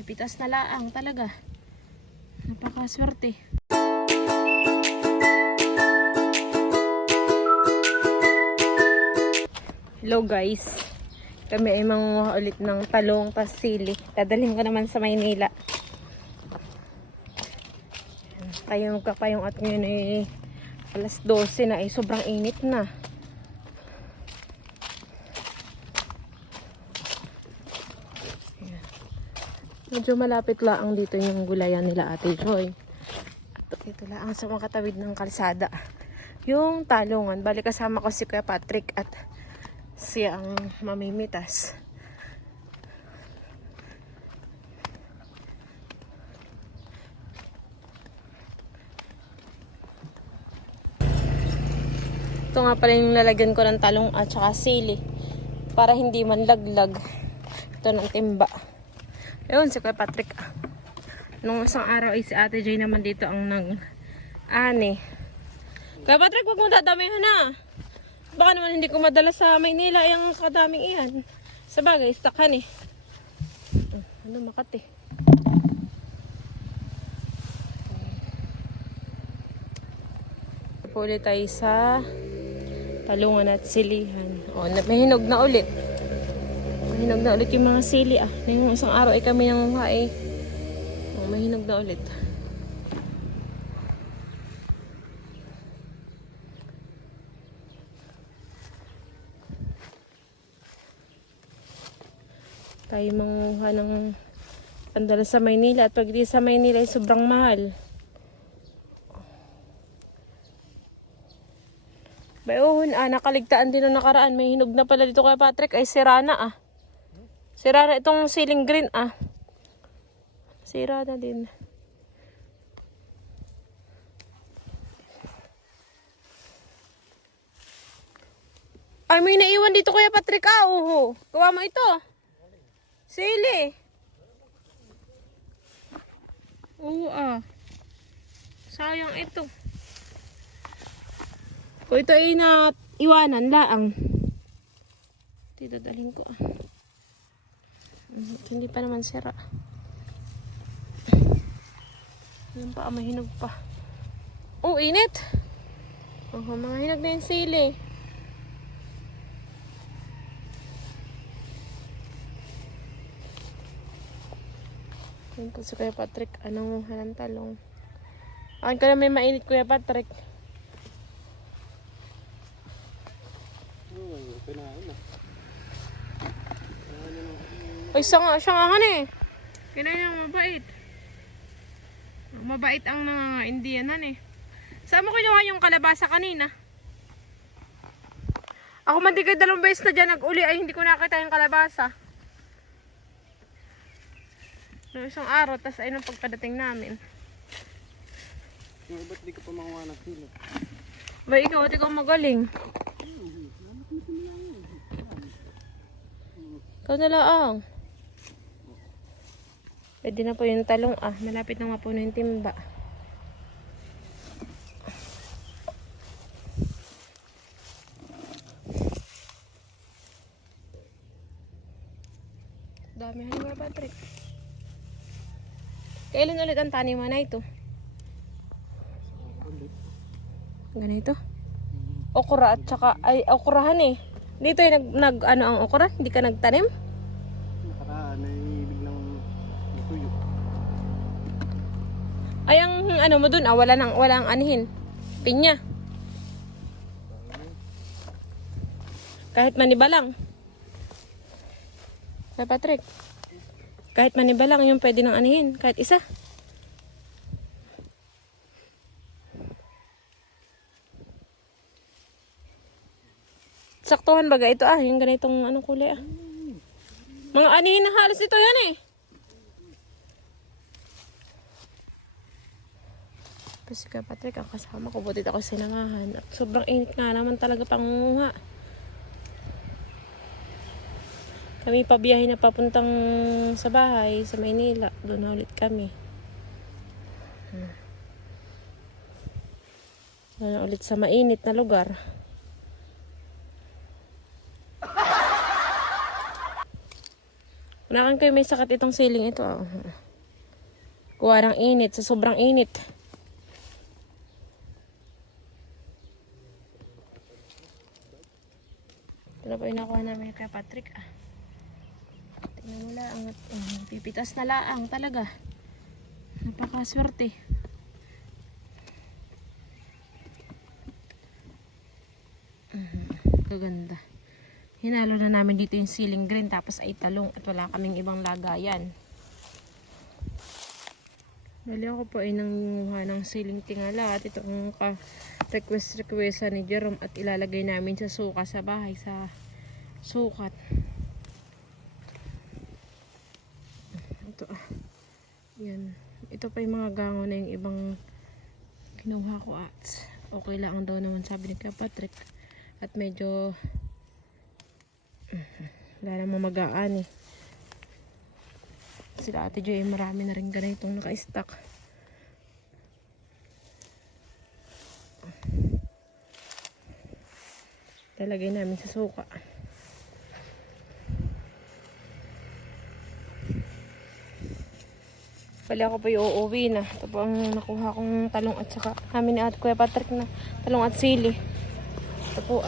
Pipitas na laang talaga. Napakaswerte. Hello guys. Kami ay mangunguha ulit ng talong tas sili. Dadalhin ko naman sa Maynila. Tayo magkapayong at ngayon ay alas 12 na ay sobrang init na. Medyo malapit laang dito yung gulayan nila Ate Joy. At ito laang sa mga katawid ng kalsada. Yung talungan. Bali kasama ko si Kuya Patrick at siya ang mamimitas. Ito nga pala yung lalagyan ko ng talong at saka sili. Para hindi man laglag. Ito ng timba. Ayun si Kuya Patrick. Nung isang araw ay si Ate Joy naman dito ang nag-ani. Kuya Patrick, huwag mo dadamihan na. Baka naman hindi ko madala sa Maynila yung kadaming iyan. Sa bagay, stakhan eh. Ano Makati. Ulit tayo sa talungan at silihan. O, may hinog na ulit. May hinog na ulit yung mga sili ah. Yung isang araw ay kami nanguha eh. O, may hinog na ulit. Tayo manguha ng pandala sa Maynila at pag di sa Maynila ay sobrang mahal. Bayuhon nakaligtaan din na nakaraan. May hinog na pala dito kay Patrick ay sira na ah. Sira na itong ceiling green ah. Sira na din. Ay may naiwan dito kay Patrick ah. Oho. Gawa mo ito. Sili. Oo ah. Sayang ito. Kung ito ay iwanan laang. Dito dalhin ko ah. Hindi pa naman sira. Alam pa, mahinog pa. Oh, init. Oh, mga hinog na yung sili. Ayan po si Kuya Patrick. Anong halang talong? Akin ka na may mainit Kuya Patrick. Ay, siya nga eh. Kailangan yung mabait. Mabait ang Indianan eh. Saan mo kinuha yung kalabasa kanina? Ako man di kayo 2 beses na dyan nag-uli ay hindi ko nakita yung kalabasa. Noong isang araw, tas ay nung pagkadating namin. Ba't di ka pa makuha ng sili? Ba ikaw, at ikaw magaling. Ikaw na lang. Pwede na po yung talong ah. Malapit na nga po na yung timba. Dami mga Patrick. Kailan ulit ang taniman na ito? Ganito? Okra at saka, ay okurahan eh. Dito ay ano ang okra? Hindi ka nagtanim? Nakaraan ay biglang tuyo. Ay ang ano mo dun walang anihin. Pinya. Kahit maniba lang. Kaya Patrick. Kahit maniba lang yung pwede nang anihin. Kahit isa. Saktuhan baga ito ah. Yung ganitong anong kulay ah. Mga anihin na halos ito yan eh. Kasi kaya Patrick ang kasama ko. Butit ako sinamahan. At sobrang init nga naman talaga pangunguha. Kami pabiyahe na papuntang sa bahay, sa Maynila. Doon na ulit kami. Doon na ulit sa mainit na lugar. Unakan kayo may sakit itong ceiling ito. Ah. Kuha ng init, sa sobrang init. Ito na po yung nakuha namin kay Patrick. Ah. Tingnan mo lang. Pipitas na laang talaga. Napakaswerte. Kaganda. Hinalo na namin dito yung ceiling green tapos ay talong at wala kaming ibang lagayan. Bali ako po ay nanguha ng ceiling tingala at itong request ni Jerome at ilalagay namin sa suka sa bahay sa sukat. Ito yan. Ito pa yung mga gango na yung ibang kinuha ko at okay lang daw naman sabi ni Patrick at medyo wala namang magaan eh. Sila Ate Joy marami na rin ganitong naka-stock. Talagay namin sa suka. Bali ako pa uuwi na. Ito po ang nakuha kong talong at saka namin ni Ate Kuya Patrick na talong at sili. Ito po